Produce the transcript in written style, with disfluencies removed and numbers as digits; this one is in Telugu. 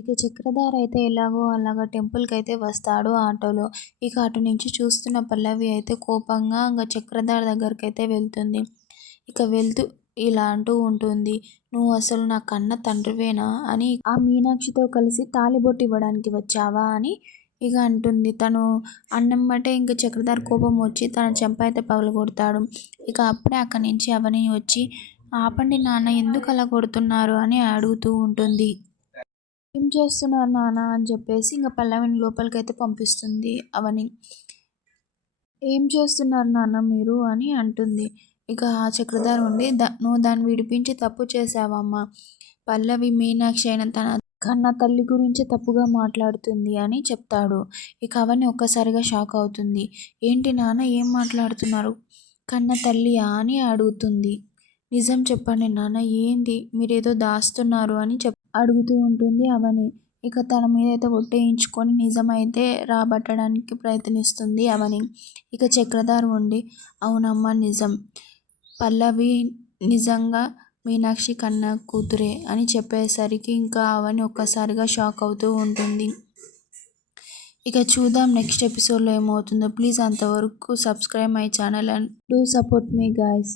ఇక చక్రధార అయితే ఎలాగో అలాగా టెంపుల్‌కైతే వస్తాడు ఆటోలో. ఇక అటు నుంచి చూస్తున్న పల్లవి అయితే కోపంగా ఇంగ చక్రధార దగ్గరికైతే వెళ్తుంది. ఇక వెళ్తూ ఇలా అంటూ ఉంటుంది. "నువ్వు అసలు నా కన్న తండ్రివేనా" అని ఆ మీనాక్షితో కలిసి తాళిబొట్టు ఇవ్వడానికి వచ్చావా అని ఇక అంటుంది. తను అన్నెమ్మటే ఇంక చక్రధార కోపం వచ్చి తన చెంప అయితే పగలగొడతాడు. ఇక అప్పుడే అక్కడి నుంచి అవని వచ్చి "ఆపండి నాన్న ఎందుకు అలా కొడుతున్నారు" అని అడుగుతూ ఉంటుంది. "ఏం చేస్తున్నారు నాన్న" అని చెప్పేసి ఇంక పల్లవిని లోపలికైతే పంపిస్తుంది అవని. "ఏం చేస్తున్నారు నాన్న మీరు" అని అంటుంది. ఇక ఆ చక్రధార ఉండి "నువ్వు దాన్ని విడిపించి తప్పు చేశావమ్మా. పల్లవి మీనాక్షి అయిన తన కన్న తల్లి గురించి తప్పుగా మాట్లాడుతుంది" అని చెప్తాడు. ఇక అవని ఒక్కసారిగా షాక్ అవుతుంది. "ఏంటి నాన్న ఏం మాట్లాడుతున్నారు? కన్న తల్లియా" అని అడుగుతుంది. "నిజం చెప్పండి నాన్న ఏంది మీరేదో దాస్తున్నారు" అని అడుగుతూ ఉంటుంది అవని. ఇక తన మీదైతే ఒట్టేయించుకొని నిజమైతే రాబట్టడానికి ప్రయత్నిస్తుంది అవని. ఇక చక్రధార ఉండి "అవునమ్మా నిజం. పల్లవి నిజంగా మీనాక్షి కన్న కూతురే" అని చెప్పేసరికి ఇంకా అవని ఒక్కసారిగా షాక్ అవుతూ ఉంటుంది. ఇక చూద్దాం నెక్స్ట్ ఎపిసోడ్‌లో ఏమవుతుందో. ప్లీజ్ అంతవరకు subscribe my channel and do support me guys.